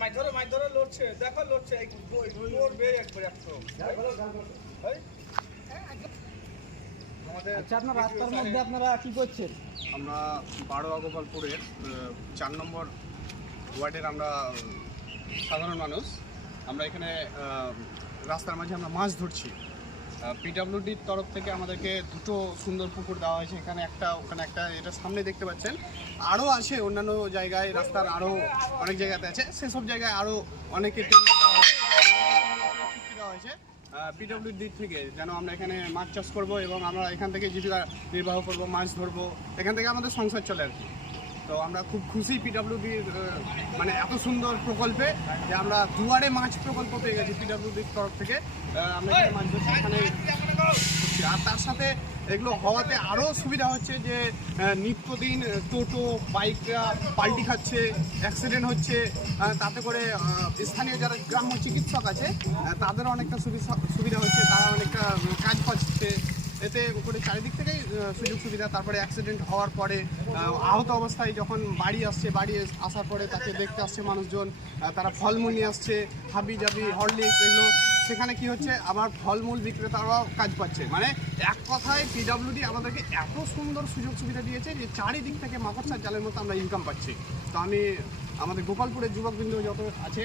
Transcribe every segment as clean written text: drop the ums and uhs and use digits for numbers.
মাছ ধরে লড়ছে, দেখো লড়ছে, এই করবে একবার একদম। আচ্ছা, আপনার রাস্তার মধ্যে আপনারা কি করছেন? আমরা বারোয়া গোপালপুরের 4 নম্বর ওয়ার্ডের আমরা সাধারণ মানুষ। আমরা এখানে রাস্তার মাঝে আমরা মাছ ধরছি। পিডব্লিউডির তরফ থেকে আমাদেরকে দুটো সুন্দর পুকুর দেওয়া হয়েছে, এখানে একটা, ওখানে একটা। এটা সামনে দেখতে পাচ্ছেন, আরও আছে অন্যান্য জায়গায়, রাস্তার আরও অনেক জায়গাতে আছে। সেসব জায়গায় আরও অনেকে টেন্ডার দেওয়া হয়েছে, চুক্তি দেওয়া হয়েছে পিডব্লিউডির দিক থেকে, যেন আমরা এখানে মাছ চাষ করব এবং আমরা এখান থেকে জীবিকা নির্বাহ করব, মাছ ধরবো, এখান থেকে আমাদের সংসার চলে আর কি। তো আমরা খুব খুশি পিডব্লিউডির মানে এত সুন্দর প্রকল্পে, যে আমরা দুয়ারে মাছ প্রকল্প পেয়ে গেছি পিডব্লিউডির তরফ থেকে। আমরা এখানে মাছ ধরছি, এখানে করছি। আর তার সাথে এগুলো হওয়াতে আরও সুবিধা হচ্ছে যে নিত্যদিন টোটো বাইকরা পাল্টি খাচ্ছে, অ্যাক্সিডেন্ট হচ্ছে, তাতে করে স্থানীয় যারা গ্রাম্য চিকিৎসক আছে তাদেরও অনেকটা সুবিধা হচ্ছে, তারা অনেকটা কাজ পাচ্ছে এতে করে। চারিদিক থেকেই সুযোগ সুবিধা। তারপরে অ্যাক্সিডেন্ট হওয়ার পরে আহত অবস্থায় যখন বাড়ি আসছে, বাড়ি আসার পরে তাকে দেখতে আসছে মানুষজন, তারা ফলমূল নিয়ে আসছে, হাবি জাবি হরলিক্স এগুলো। সেখানে কি হচ্ছে, আবার ফলমূল বিক্রেতারাও কাজ পাচ্ছে। মানে এক কথায় পিডব্লিউডি আমাদেরকে এত সুন্দর সুযোগ সুবিধা দিয়েছে যে চারিদিক থেকে মাকড়সার জালের মতো আমরা ইনকাম পাচ্ছি। তো আমি আমাদের গোপালপুরের যুবকবৃন্দ যত আছে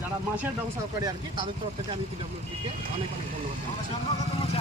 যারা মাছের ব্যবসা করে আর কি, তাদের তরফ থেকে আমি পিডব্লিউডিকে অনেক অনেক ধন্যবাদ জানাচ্ছি।